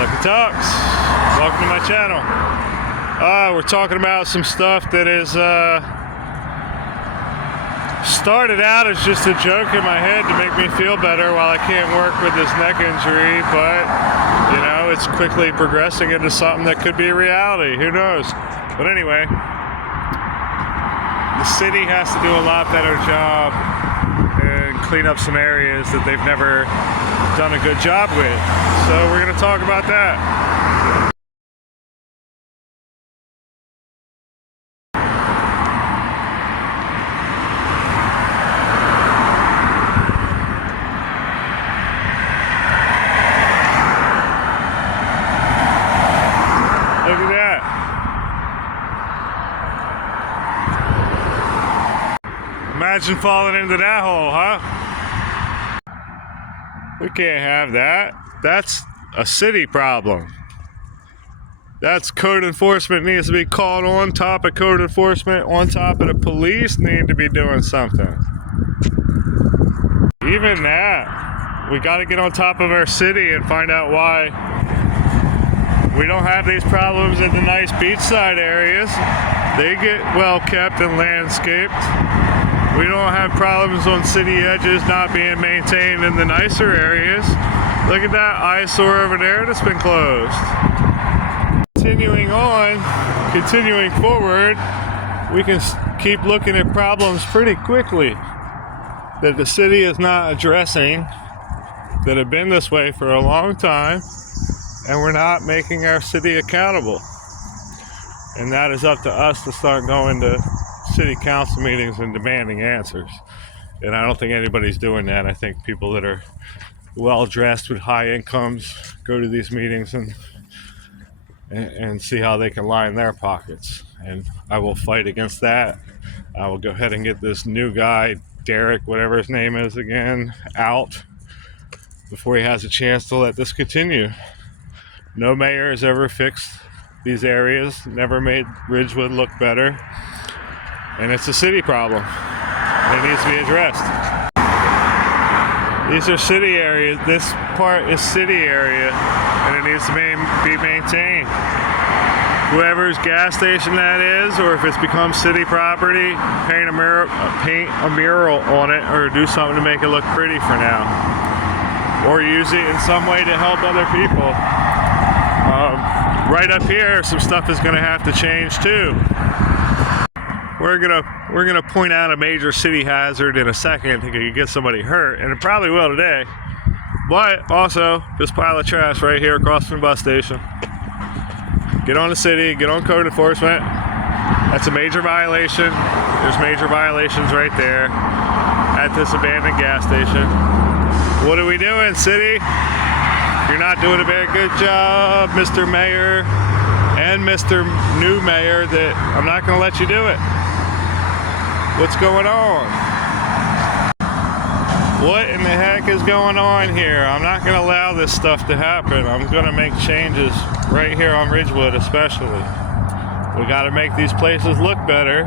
Lucky Talks. Welcome to my channel. We're talking about some stuff that is started out as just a joke in my head to make me feel better while I can't work with this neck injury, but you know, it's quickly progressing into something that could be a reality. Who knows? But anyway, the city has to do a lot better job and clean up some areas that they've never done a good job with. So we're going to talk about that. Look at that. Imagine falling into that hole, huh? We can't have that. That's a city problem. That's code enforcement needs to be called on top of code enforcement, on top of the police need to be doing something. Even that, we got to get on top of our city and find out why we don't have these problems in the nice beachside areas. They get well kept and landscaped. We don't have problems on city edges not being maintained in the nicer areas. Look at that eyesore over there that's been closed. Continuing forward, we can keep looking at problems pretty quickly that the city is not addressing, that have been this way for a long time, and we're not making our city accountable. And that is up to us to start going to city council meetings and demanding answers. And I don't think anybody's doing that. I think people that are well dressed with high incomes go to these meetings and see how they can line their pockets. And I will fight against that. I will go ahead and get this new guy, Derek, whatever his name is again, out before he has a chance to let this continue. No mayor has ever fixed these areas, never made Ridgewood look better. And it's a city problem. It needs to be addressed. These are city areas. This part is city area, and it needs to be maintained. Whoever's gas station that is, or if it's become city property, paint a mural on it, or do something to make it look pretty for now. Or use it in some way to help other people. Right up here, some stuff is going to have to change too. We're gonna point out a major city hazard in a second that could get somebody hurt, and it probably will today. But also, this pile of trash right here across from the bus station. Get on the city, get on code enforcement. That's a major violation. There's major violations right there at this abandoned gas station. What are we doing, city? You're not doing a very good job, Mr. Mayor and Mr. New Mayor, that I'm not gonna let you do it. What's going on? What in the heck is going on here? I'm not going to allow this stuff to happen. I'm going to make changes right here on Ridgewood especially. We got to make these places look better.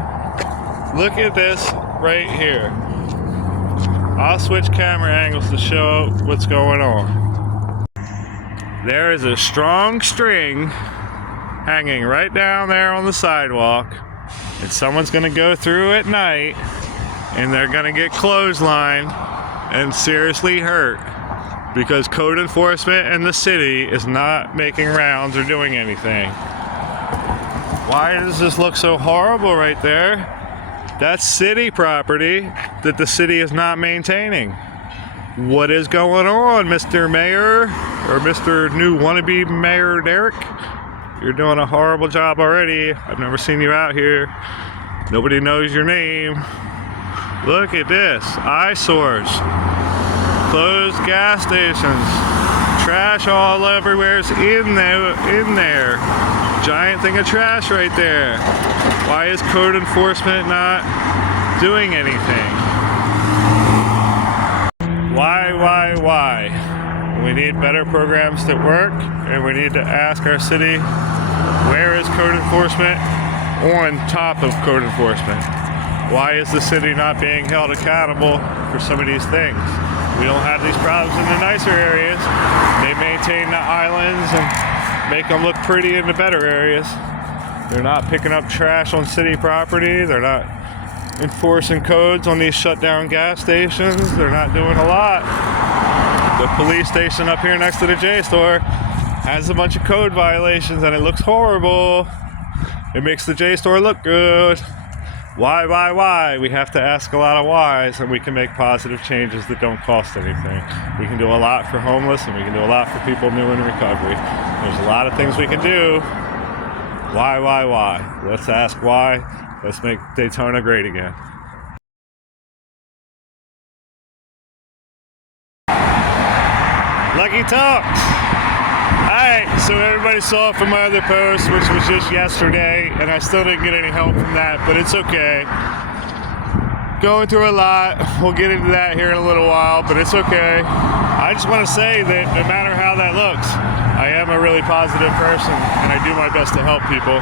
Look at this right here. I'll switch camera angles to show what's going on. There is a strong string hanging right down there on the sidewalk. And someone's going to go through at night and they're going to get clotheslined and seriously hurt because code enforcement in the city is not making rounds or doing anything. Why does this look so horrible right there? That's city property that the city is not maintaining. What is going on, Mr. Mayor or Mr. New Wannabe Mayor Derek? You're doing a horrible job already. I've never seen you out here. Nobody knows your name. Look at this. Eyesores. Closed gas stations. Trash all everywhere. In there. Giant thing of trash right there. Why is code enforcement not doing anything? Why? We need better programs that work, and we need to ask our city, where is code enforcement on top of code enforcement? Why is the city not being held accountable for some of these things? We don't have these problems in the nicer areas. They maintain the islands and make them look pretty in the better areas. They're not picking up trash on city property. They're not enforcing codes on these shut down gas stations. They're not doing a lot. The police station up here next to the J store has a bunch of code violations and it looks horrible. It makes the J store look good. Why? We have to ask a lot of whys, and we can make positive changes that don't cost anything. We can do a lot for homeless, and we can do a lot for people new in recovery. There's a lot of things we can do. Why? Let's ask why. Let's make Daytona great again. Lucky Talks. Alright, so everybody saw it from my other post, which was just yesterday, and I still didn't get any help from that, but it's okay. Going through a lot. We'll get into that here in a little while, but it's okay. I just want to say that no matter how that looks, I am a really positive person, and I do my best to help people.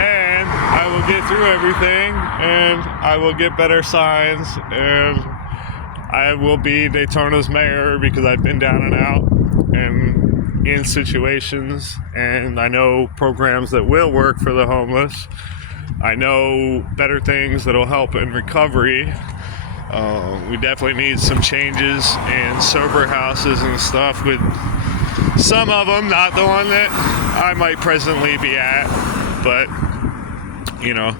And I will get through everything, and I will get better signs, and I will be Daytona's mayor because I've been down and out and in situations, and I know programs that will work for the homeless. I know better things that'll help in recovery. We definitely need some changes in sober houses and stuff with some of them, not the one that I might presently be at, but you know,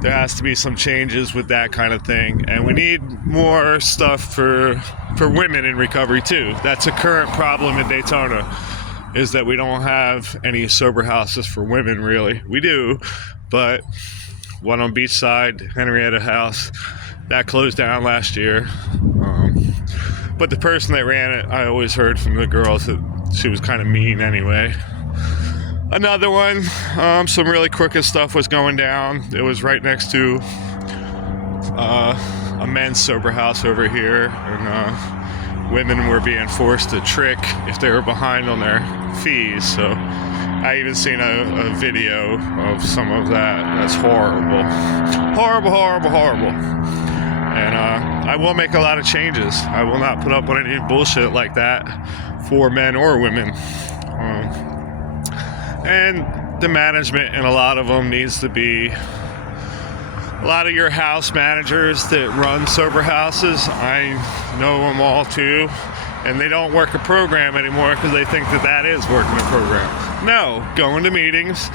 there has to be some changes with that kind of thing, and we need more stuff for women in recovery too. That's a current problem in Daytona, is that we don't have any sober houses for women really. We do, but one on Beachside, Henrietta House, that closed down last year. But the person that ran it, I always heard from the girls that she was kind of mean anyway. Another one, some really crooked stuff was going down. It was right next to a men's sober house over here, and women were being forced to trick if they were behind on their fees. So I even seen a video of some of that. That's horrible. Horrible. And I will make a lot of changes. I will not put up with any bullshit like that for men or women. And the management in a lot of them needs to be a lot of your house managers that run sober houses. I know them all too, and they don't work a program anymore because they think that is working a program. No, going to meetings,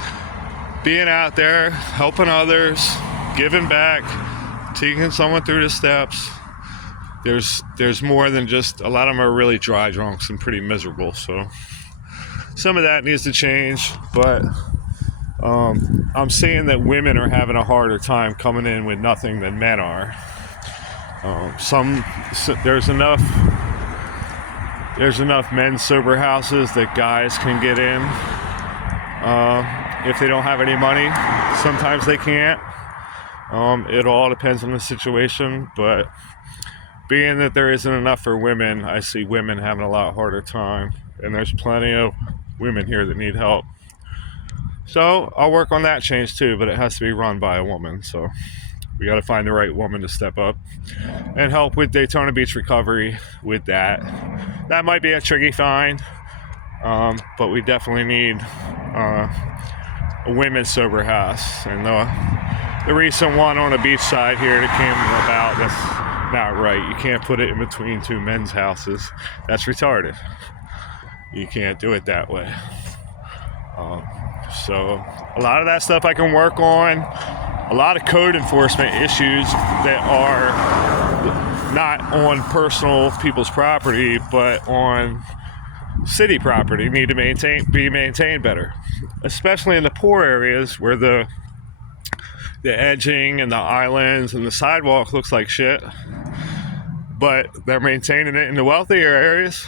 being out there, helping others, giving back, taking someone through the steps. There's more than just, a lot of them are really dry drunks and pretty miserable, so some of that needs to change, but I'm seeing that women are having a harder time coming in with nothing than men are. There's enough men's sober houses that guys can get in. If they don't have any money, sometimes they can't. It all depends on the situation, but being that there isn't enough for women, I see women having a lot harder time, and there's plenty of women here that need help. So I'll work on that change too, but it has to be run by a woman. So we got to find the right woman to step up and help with Daytona Beach recovery with that. That might be a tricky find, but we definitely need a women's sober house. And the recent one on the beach side here that came about, that's not right. You can't put it in between two men's houses. That's retarded. You can't do it that way. So a lot of that stuff I can work on. A lot of code enforcement issues that are not on personal people's property, but on city property need to be maintained better, especially in the poor areas where the edging and the islands and the sidewalk looks like shit, but they're maintaining it in the wealthier areas.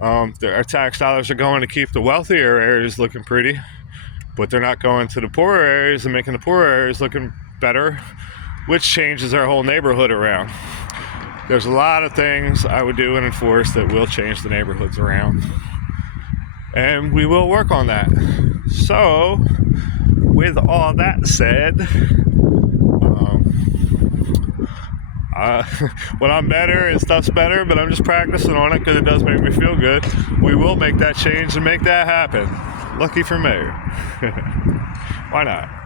Our tax dollars are going to keep the wealthier areas looking pretty, but they're not going to the poorer areas and making the poorer areas looking better, which changes our whole neighborhood around. There's a lot of things I would do and enforce that will change the neighborhoods around, and we will work on that. So with all that said, When I'm better and stuff's better, but I'm just practicing on it because it does make me feel good. We will make that change and make that happen. Lucky for mayor. Why not?